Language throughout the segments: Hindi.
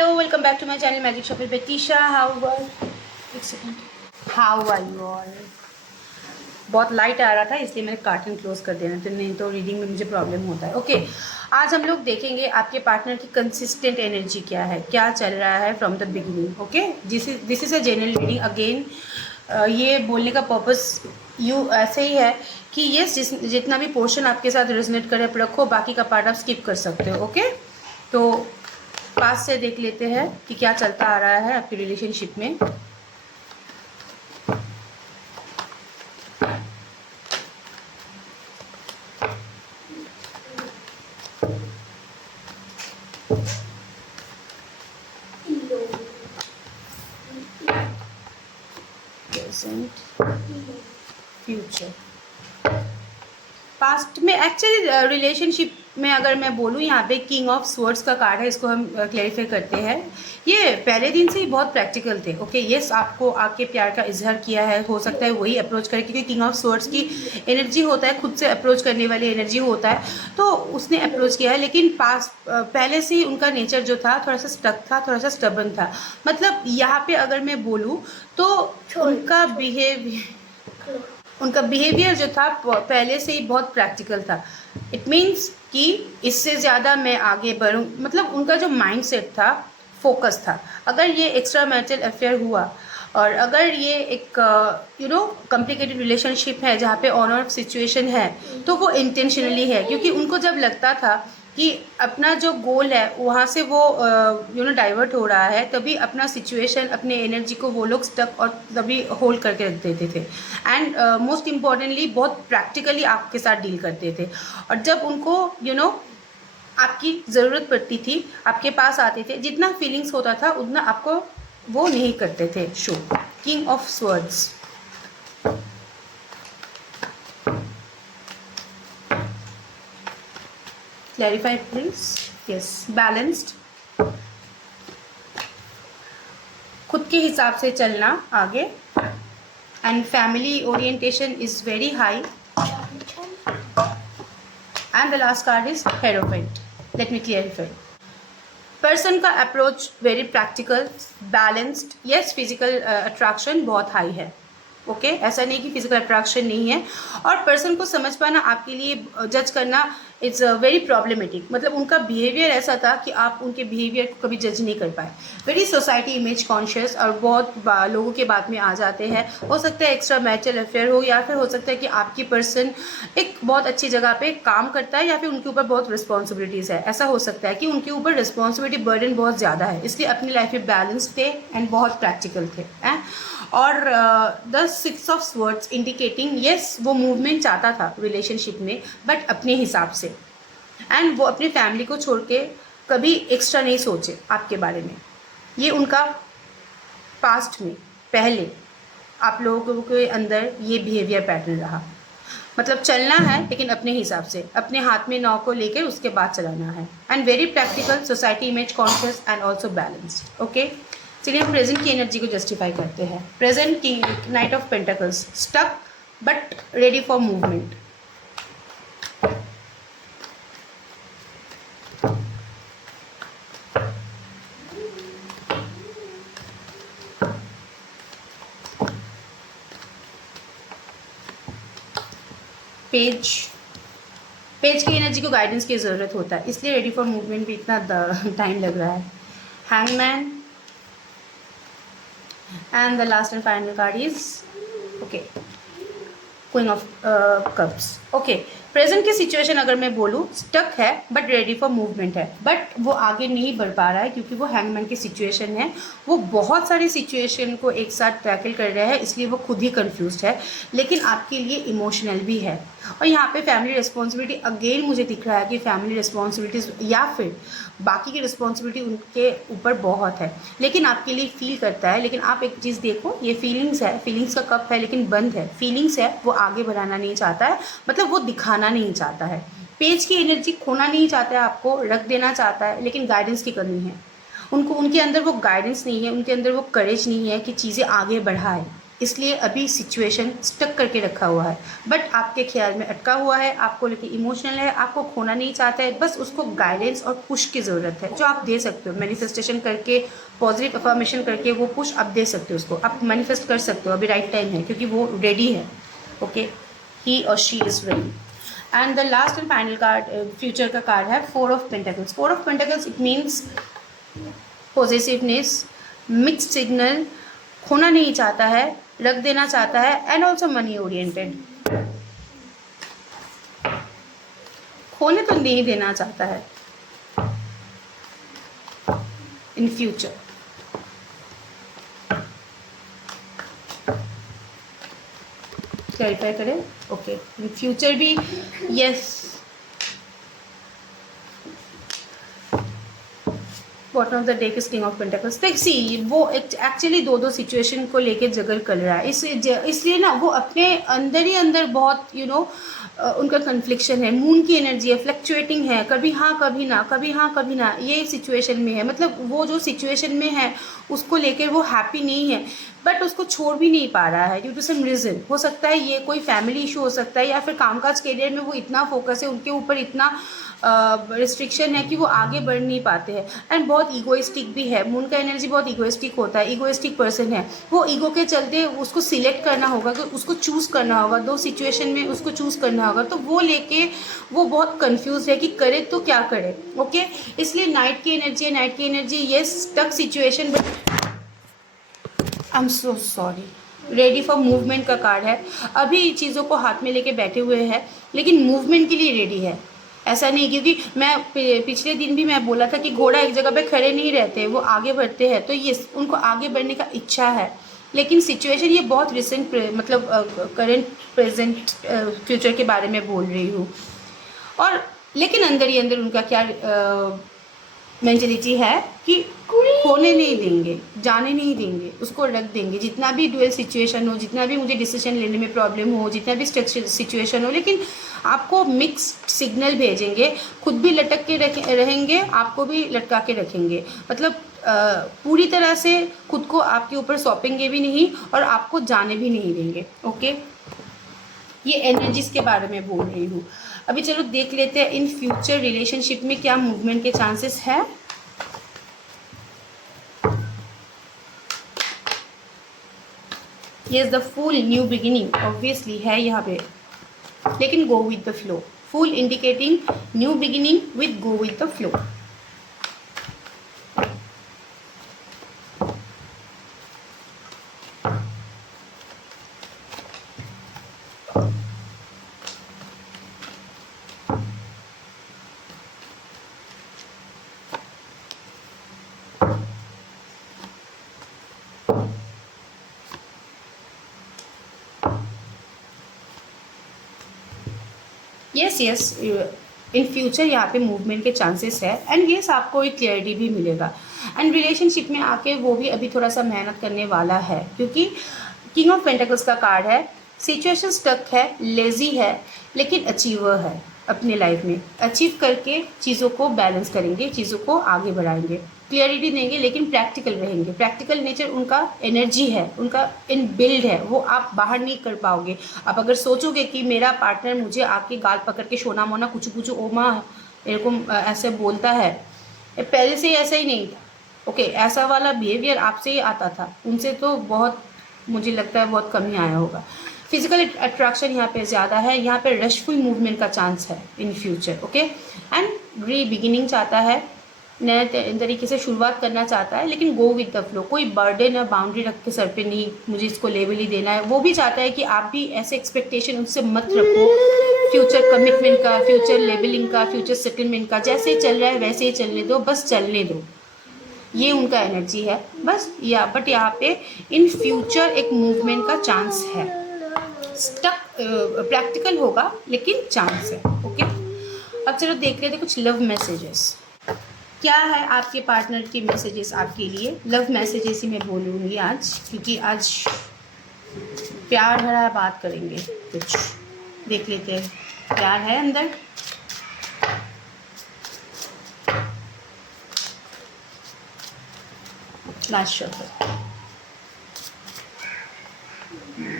Hello, welcome back to my channel Magic Shop with Betisha. How are you all? बहुत लाइट आ रहा था इसलिए मैंने कार्टन क्लोज कर देना था, नहीं तो रीडिंग में मुझे प्रॉब्लम होता है। ओके, आज हम लोग देखेंगे आपके पार्टनर की कंसिस्टेंट एनर्जी क्या है, क्या चल रहा है from the beginning. Okay, this is a general reading. Again ये बोलने का पर्पस ऐसे ही है कि ये जितना भी पोर्शन आपके साथ रेजोनेट करे आप रखो, बाकी का पार्ट आप स्किप कर सकते हो। ओके, तो पास से देख लेते हैं कि क्या चलता आ रहा है आपकी रिलेशनशिप में। प्रेजेंट, फ्यूचर, पास्ट में। एक्चुअली रिलेशनशिप में अगर मैं बोलूँ, यहाँ पे किंग ऑफ स्वर्ड्स का कार्ड है, इसको हम क्लैरिफाई करते हैं। ये पहले दिन से ही बहुत प्रैक्टिकल थे। ओके, यस, आपको आपके प्यार का इजहार किया है, हो सकता है वही अप्रोच करे, क्योंकि किंग ऑफ स्वर्ड्स की एनर्जी होता है, खुद से अप्रोच करने वाली एनर्जी होता है, तो उसने अप्रोच किया है। लेकिन पहले से ही उनका नेचर जो था थोड़ा सा स्टक था, थोड़ा सा स्टबन था। मतलब यहाँ पे अगर मैं बोलूँ तो उनका बिहेवियर जो था पहले से ही बहुत प्रैक्टिकल था। इट मीन्स कि इससे ज़्यादा मैं आगे बढ़ूँ, मतलब उनका जो माइंड सेट था फोकस था। अगर ये एक्स्ट्रा मैरिटल अफेयर हुआ और अगर ये एक कॉम्प्लिकेटेड रिलेशनशिप है जहाँ पे ऑन ऑफ सिचुएशन है, तो वो इंटेंशनली है, क्योंकि उनको जब लगता था कि अपना जो गोल है वहाँ से वो डाइवर्ट हो रहा है, तभी अपना सिचुएशन, अपने एनर्जी को वो लोग स्टक और तभी होल्ड करके रख देते थे। एंड मोस्ट इम्पॉर्टेंटली बहुत प्रैक्टिकली आपके साथ डील करते थे। और जब उनको आपकी ज़रूरत पड़ती थी, आपके पास आते थे, जितना फीलिंग्स होता था उतना आपको वो नहीं करते थे show. King of swords, clarify please. Yes, balanced, खुद के हिसाब से चलना आगे, and family orientation is very high, and the last card is Hierophant. Let me clarify. Person का approach very practical, balanced. Yes, physical attraction बहुत हाई है। ओके, ऐसा नहीं कि फिजिकल अट्रैक्शन नहीं है। और पर्सन को समझ पाना आपके लिए, जज करना, इट्स वेरी प्रॉब्लमेटिक। मतलब उनका बिहेवियर ऐसा था कि आप उनके बिहेवियर को कभी जज नहीं कर पाए। वेरी सोसाइटी इमेज कॉन्शियस, और बहुत लोगों के बात में आ जाते हैं। हो सकता है एक्स्ट्रा मैरिटल अफेयर हो, या फिर हो सकता है कि आपकी पर्सन एक बहुत अच्छी जगह पे काम करता है, या फिर उनके ऊपर बहुत रिस्पॉन्सिबिलिटीज़ है। ऐसा हो सकता है कि उनके ऊपर रिस्पॉन्सिबिलिटी बर्डन बहुत ज़्यादा है, इसलिए अपनी लाइफ में बैलेंस थे एंड बहुत प्रैक्टिकल थे। और the six of swords indicating, yes, वो मूवमेंट चाहता था रिलेशनशिप में, बट अपने हिसाब से। एंड वो अपनी फैमिली को छोड़ के कभी एक्स्ट्रा नहीं सोचे आपके बारे में। ये उनका पास्ट में पहले आप लोगों के अंदर ये बिहेवियर पैटर्न रहा। मतलब चलना है लेकिन अपने हिसाब से, अपने हाथ में नाव को लेकर उसके बाद चलाना है। And very practical, society image conscious, and also balanced. Okay, चलिए हम प्रेजेंट की एनर्जी को जस्टिफाई करते हैं। प्रेजेंट की knight of pentacles, stuck but ready for movement. Page की एनर्जी को गाइडेंस की ज़रूरत होता है, इसलिए रेडी फॉर मूवमेंट भी इतना टाइम लग रहा है। Hangman, and the last and final card is okay, queen of cups. Okay, present की सिचुएशन अगर मैं बोलूँ, स्टक है बट रेडी फॉर मूवमेंट है, बट वो आगे नहीं बढ़ पा रहा है क्योंकि वो हैंगमैन की सिचुएशन है। वो बहुत सारी सिचुएशन को एक साथ टैकल कर रहा है, इसलिए वो खुद ही कंफ्यूज्ड है, लेकिन आपके लिए इमोशनल भी है। और यहाँ पे फैमिली रिस्पॉन्सिबिलिटी अगेन मुझे दिख रहा है कि फैमिली रिस्पॉन्सिबिलिटीज़ या फिर बाकी की रिस्पॉन्सिबिलिटी उनके ऊपर बहुत है, लेकिन आपके लिए फील करता है। लेकिन आप एक चीज़ देखो, ये फीलिंग्स है, फीलिंग्स का कप है लेकिन बंद है। फीलिंग्स है, वो आगे बढ़ाना नहीं चाहता है, मतलब वो दिखाना नहीं चाहता है। पेज की एनर्जी खोना नहीं चाहता है, आपको रख देना चाहता है, लेकिन गाइडेंस की कमी है। उनके अंदर वो गाइडेंस नहीं है, उनके अंदर वो करेज नहीं है कि चीज़ें आगे बढ़ाए। इसलिए अभी सिचुएशन स्टक करके रखा हुआ है, बट आपके ख्याल में अटका हुआ है, आपको लेके इमोशनल है, आपको खोना नहीं चाहता है, बस उसको गाइडेंस और पुश की ज़रूरत है, जो आप दे सकते हो मैनिफेस्टेशन करके, पॉजिटिव अफर्मेशन करके वो पुश आप दे सकते हो उसको, आप मैनिफेस्ट कर सकते हो, अभी राइट टाइम है क्योंकि वो रेडी है। ओके, ही और she is ready. And the last and final card future का कार्ड है 4 of pentacles. 4 of pentacles it means positiveness, mixed signal, खोना नहीं चाहता है, रख देना चाहता है, एंड ऑल्सो मनी ओरिएंटेड, खोने तो नहीं देना चाहता है इन फ्यूचर। क्लैरिफाई करें, ओके, इन फ्यूचर भी yes. Bottom of the deck is king of pentacles. देख सी वो एक्चुअली दो सिचुएशन को लेके जगल कर रहा है, इसलिए ना वो अपने अंदर ही अंदर बहुत उनका कन्फ्लिक्शन है, मून की एनर्जी है, फ्लक्चुएटिंग है, कभी हाँ कभी ना, कभी हाँ कभी ना, ये सिचुएशन में है। मतलब वो जो सिचुएशन में है उसको लेकर वो हैप्पी नहीं है, बट उसको छोड़ भी नहीं पा रहा है ड्यू टू सम रीज़न। हो सकता है ये कोई फैमिली इशू हो सकता है, या फिर कामकाज करियर में वो इतना फोकस है, उनके ऊपर इतना रिस्ट्रिक्शन है कि वो आगे बढ़ नहीं पाते हैं। एंड बहुत ईगोइस्टिक भी है, मून का एनर्जी बहुत ईगोइस्टिक होता है, ईगोइस्टिक पर्सन है वो। ईगो के चलते उसको सिलेक्ट करना होगा, कि उसको चूज़ करना होगा, दो सिचुएशन में उसको चूज़ करना होगा, तो वो लेके वो बहुत कंफ्यूज है कि करे तो क्या करे। ओके, इसलिए नाइट की एनर्जी है, नाइट की एनर्जी ये stuck situation, but I am so sorry, ready for movement का कार्ड है। अभी चीज़ों को हाथ में लेके बैठे हुए हैं, लेकिन मूवमेंट के लिए रेडी है। ऐसा नहीं, क्योंकि मैं पिछले दिन भी मैं बोला था कि घोड़ा एक जगह पे खड़े नहीं रहते, वो आगे बढ़ते हैं, तो ये उनको आगे बढ़ने का इच्छा है। लेकिन सिचुएशन ये बहुत रिसेंट, मतलब करंट प्रेजेंट फ्यूचर के बारे में बोल रही हूँ। और लेकिन अंदर ही अंदर उनका क्या मेंटलिटी है कि खोने नहीं देंगे, जाने नहीं देंगे, उसको रख देंगे। जितना भी डुअल सिचुएशन हो, जितना भी मुझे डिसीजन लेने में प्रॉब्लम हो, जितना भी सिचुएशन हो, लेकिन आपको मिक्स्ड सिग्नल भेजेंगे, खुद भी लटक के रहेंगे, आपको भी लटका के रखेंगे। मतलब पूरी तरह से खुद को आपके ऊपर सौंपेंगे भी नहीं और आपको जाने भी नहीं देंगे। ओके, ये एनर्जीज के बारे में बोल रही हूँ। अभी चलो देख लेते हैं इन फ्यूचर रिलेशनशिप में क्या मूवमेंट के चांसेस है। Yes, the full new beginning obviously है यहाँ पे, लेकिन go with the flow. Full indicating new beginning with go with the flow. Yes yes, in future यहाँ पे मूवमेंट के चांसेस है, एंड यस आपको एक क्लियरिटी भी मिलेगा। एंड रिलेशनशिप में आके वो भी अभी थोड़ा सा मेहनत करने वाला है, क्योंकि किंग ऑफ पेंटिकल्स का कार्ड है। सिचुएशन स्टक है, लेजी है, लेकिन अचीवर है। अपने लाइफ में अचीव करके चीज़ों को बैलेंस करेंगे, चीज़ों को आगे बढ़ाएंगे, क्लियरिटी देंगे, लेकिन प्रैक्टिकल रहेंगे। प्रैक्टिकल नेचर उनका एनर्जी है, उनका इन बिल्ड है, वो आप बाहर नहीं कर पाओगे। आप अगर सोचोगे कि मेरा पार्टनर मुझे आके गाल पकड़ के शोना मोना कुछ कुछ ओ माँ मेरे को ऐसे बोलता है, पहले से ही ऐसा ही नहीं था। ओके, ऐसा वाला बिहेवियर आपसे ही आता था, उनसे तो बहुत, मुझे लगता है बहुत कम ही आया होगा। फिजिकल अट्रैक्शन यहाँ पे ज़्यादा है, यहाँ पे रशफुल मूवमेंट का चांस है in future. Okay, and re beginning चाहता है, नए तरीके से शुरुआत करना चाहता है, लेकिन गो विद द फ्लो। कोई बर्डन या बाउंड्री रख के सर पे नहीं, मुझे इसको लेवल ही देना है। वो भी चाहता है कि आप भी ऐसे एक्सपेक्टेशन उनसे मत रखो, फ्यूचर कमिटमेंट का, फ्यूचर लेवलिंग का, फ्यूचर सेटलमेंट का। जैसे चल रहा है वैसे ही चलने दो, बस चलने दो, ये उनका एनर्जी है बस। या बट यहाँ पे इन फ्यूचर एक मूवमेंट का चांस है। स्टक प्रैक्टिकल होगा, लेकिन चांस है। ओके, अब चलो देख लेते कुछ लव मैसेजेस। क्या है आपके पार्टनर की मैसेजेस आपके लिए? लव मैसेजेस ही मैं बोलूँगी आज, क्योंकि आज प्यार भरा बात करेंगे। कुछ देख लेते हैं, प्यार है अंदर। लास्ट शब्द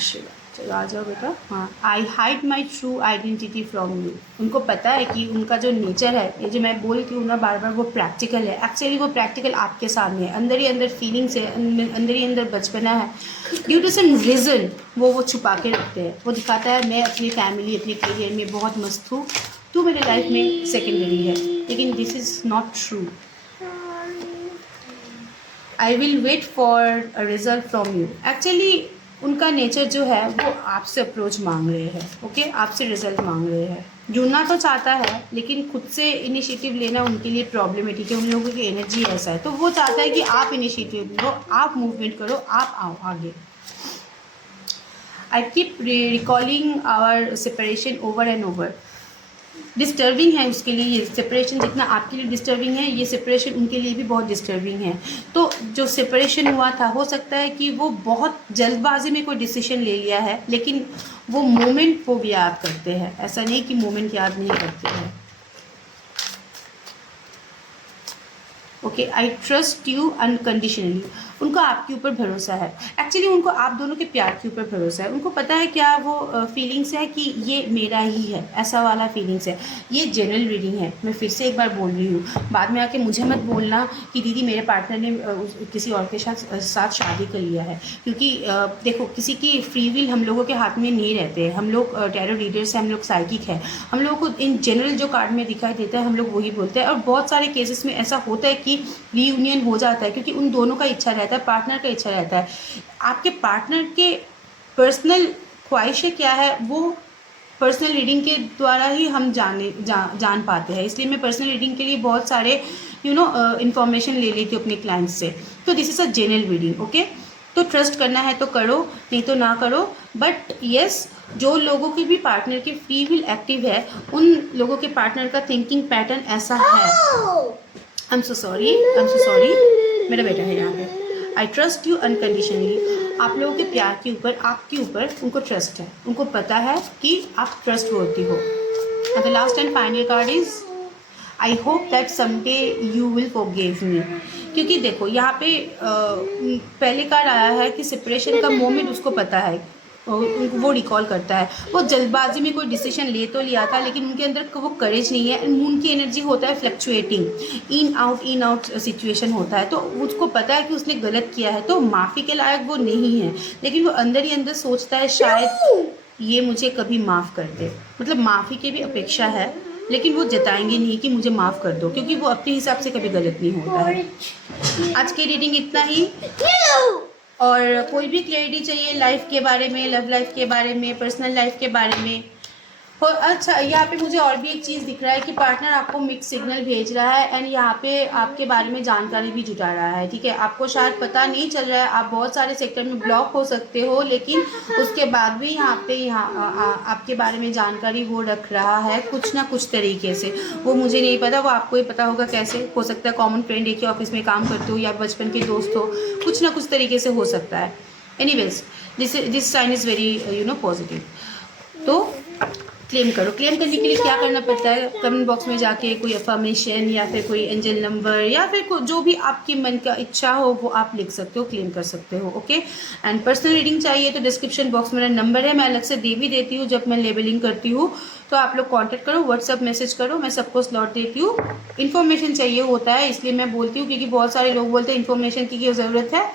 शिवा। चलो आ जाओ बेटा। हाँ, आई hide my true identity from you. उनको पता है कि उनका जो नेचर है, ये जो मैं बोलती हूँ ना बार बार, वो प्रैक्टिकल है। एक्चुअली वो प्रैक्टिकल आपके सामने है, अंदर ही अंदर फीलिंग्स है, अंदर ही अंदर बचपना है। ड्यू टू सम रीज़न वो छुपा के रखते हैं। वो दिखाता है मैं अपनी फैमिली, अपने करियर में बहुत मस्त हूँ, तू मेरे लाइफ में सेकेंडरी है, लेकिन this is not true. I will wait for a result from you. Actually उनका नेचर जो है वो आपसे अप्रोच मांग रहे हैं, ओके, आपसे रिजल्ट मांग रहे हैं। जुड़ना तो चाहता है, लेकिन खुद से इनिशिएटिव लेना उनके लिए प्रॉब्लमेटिक है। उन लोगों की एनर्जी ऐसा है, तो वो चाहता है कि आप इनिशिएटिव लो, आप मूवमेंट करो, आप आओ आगे। I keep recalling our separation over and over. Disturbing है उसके लिए ये सेपरेशन, जितना आपके लिए डिस्टर्बिंग है ये सेपरेशन उनके लिए भी बहुत डिस्टर्बिंग है। तो जो सेपरेशन हुआ था, हो सकता है कि वो बहुत जल्दबाजी में कोई डिसीजन ले लिया है, लेकिन वो मोमेंट को भी याद करते हैं, ऐसा नहीं कि मोमेंट याद नहीं करते हैं। Okay, I trust you unconditionally. उनको आपके ऊपर भरोसा है। एक्चुअली उनको आप दोनों के प्यार के ऊपर भरोसा है। उनको पता है क्या वो फीलिंग्स है कि ये मेरा ही है, ऐसा वाला फीलिंग्स है। ये जनरल रीडिंग है, मैं फिर से एक बार बोल रही हूँ। बाद में आके मुझे मत बोलना कि दीदी मेरे पार्टनर ने किसी और के साथ शादी कर लिया है, क्योंकि देखो किसी की फ्री विल हम लोगों के हाथ में नहीं रहते। हम लोग टैरो रीडर्स हैं, हम लोग साइकिक है। हम लोगों को इन जनरल जो कार्ड में दिखाई देता है हम लोग वही बोलते हैं। और बहुत सारे केसेस में ऐसा होता है कि रीयूनियन हो जाता है, क्योंकि उन दोनों का इच्छा रहता है, पार्टनर का इच्छा रहता है। आपके पार्टनर के पर्सनल ख्वाहिशें क्या है वो पर्सनल रीडिंग के द्वारा ही हम जान पाते हैं। इसलिए मैं पर्सनल रीडिंग के लिए बहुत सारे इंफॉर्मेशन ले लेती हूँ अपने क्लाइंट्स से। तो this is a general reading, okay. तो ट्रस्ट करना है तो करो, नहीं तो ना करो। बट येस, जो लोगों के भी पार्टनर की फ्री विल एक्टिव है, उन लोगों के पार्टनर का थिंकिंग पैटर्न ऐसा है। आई एम सो सॉरी, मेरा बेटा है यहाँ पे। I trust you unconditionally. आप लोगों के प्यार के ऊपर, आपके ऊपर उनको ट्रस्ट है। उनको पता है कि आप ट्रस्ट वर्दी हो। The last and final card is I hope that someday you will forgive me. क्योंकि देखो यहाँ पे पहले कार्ड आया है कि सेपरेशन का मोमेंट उसको पता है, वो रिकॉल करता है। वो जल्दबाजी में कोई डिसीजन ले तो लिया था, लेकिन उनके अंदर वो करेज नहीं है। मून की एनर्जी होता है फ्लक्चुएटिंग, इन आउट सिचुएशन होता है। तो उसको पता है कि उसने गलत किया है, तो माफ़ी के लायक वो नहीं है, लेकिन वो अंदर ही अंदर सोचता है शायद ये मुझे कभी माफ़ कर दे। मतलब माफ़ी की भी अपेक्षा है, लेकिन वो जताएंगे नहीं कि मुझे माफ़ कर दो, क्योंकि वो अपने हिसाब से कभी गलत नहीं होता है। आज की रीडिंग इतना ही। और कोई भी क्लैरिटी चाहिए लाइफ के बारे में, लव लाइफ के बारे में, पर्सनल लाइफ के बारे में। और अच्छा, यहाँ पे मुझे और भी एक चीज़ दिख रहा है कि पार्टनर आपको मिक्स सिग्नल भेज रहा है एंड यहाँ पे आपके बारे में जानकारी भी जुटा रहा है, ठीक है। आपको शायद पता नहीं चल रहा है, आप बहुत सारे सेक्टर में ब्लॉक हो सकते हो, लेकिन उसके बाद भी आपके बारे में जानकारी वो रख रहा है कुछ ना कुछ तरीके से। वो मुझे नहीं पता, वो आपको ही पता होगा कैसे। हो सकता है कॉमन फ्रेंड, एक ही ऑफिस में काम करते हो या बचपन के दोस्त हो, कुछ ना कुछ तरीके से हो सकता है। Anyways, this sign is very positive. तो क्लेम करो। क्लेम करने के लिए क्या करना पड़ता है, कमेंट बॉक्स में जाके कोई अफर्मेशन या फिर कोई एंजल नंबर या फिर जो भी आपकी मन का इच्छा हो वो आप लिख सकते हो, क्लेम कर सकते हो, ओके। एंड पर्सनल रीडिंग चाहिए तो डिस्क्रिप्शन बॉक्स में मेरा नंबर है, मैं अलग से दे भी देती हूँ जब मैं लेबलिंग करती हूँ। तो आप लोग कांटेक्ट करो, व्हाट्सअप मैसेज करो, मैं सबको स्लॉट देती हूँ। इन्फॉर्मेशन चाहिए होता है, इसलिए मैं बोलती हूँ, क्योंकि बहुत सारे लोग बोलते हैं इन्फॉर्मेशन की ज़रूरत है,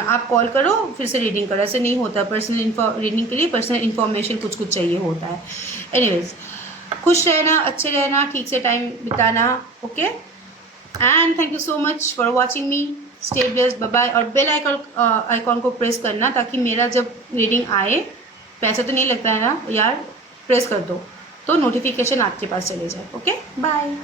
आप कॉल करो फिर से रीडिंग करो। ऐसे नहीं होता। पर्सनल रीडिंग के लिए पर्सनल इन्फॉर्मेशन कुछ चाहिए होता है। एनीवेज, खुश रहना, अच्छे रहना, ठीक से टाइम बिताना, okay. And thank you so much for watching me. Stay blessed, bye bye. और बेल आइकॉन को प्रेस करना ताकि मेरा जब रीडिंग आए, पैसा तो नहीं लगता है ना यार, प्रेस कर दो तो नोटिफिकेशन आपके पास चले जाए, ओके। बाय।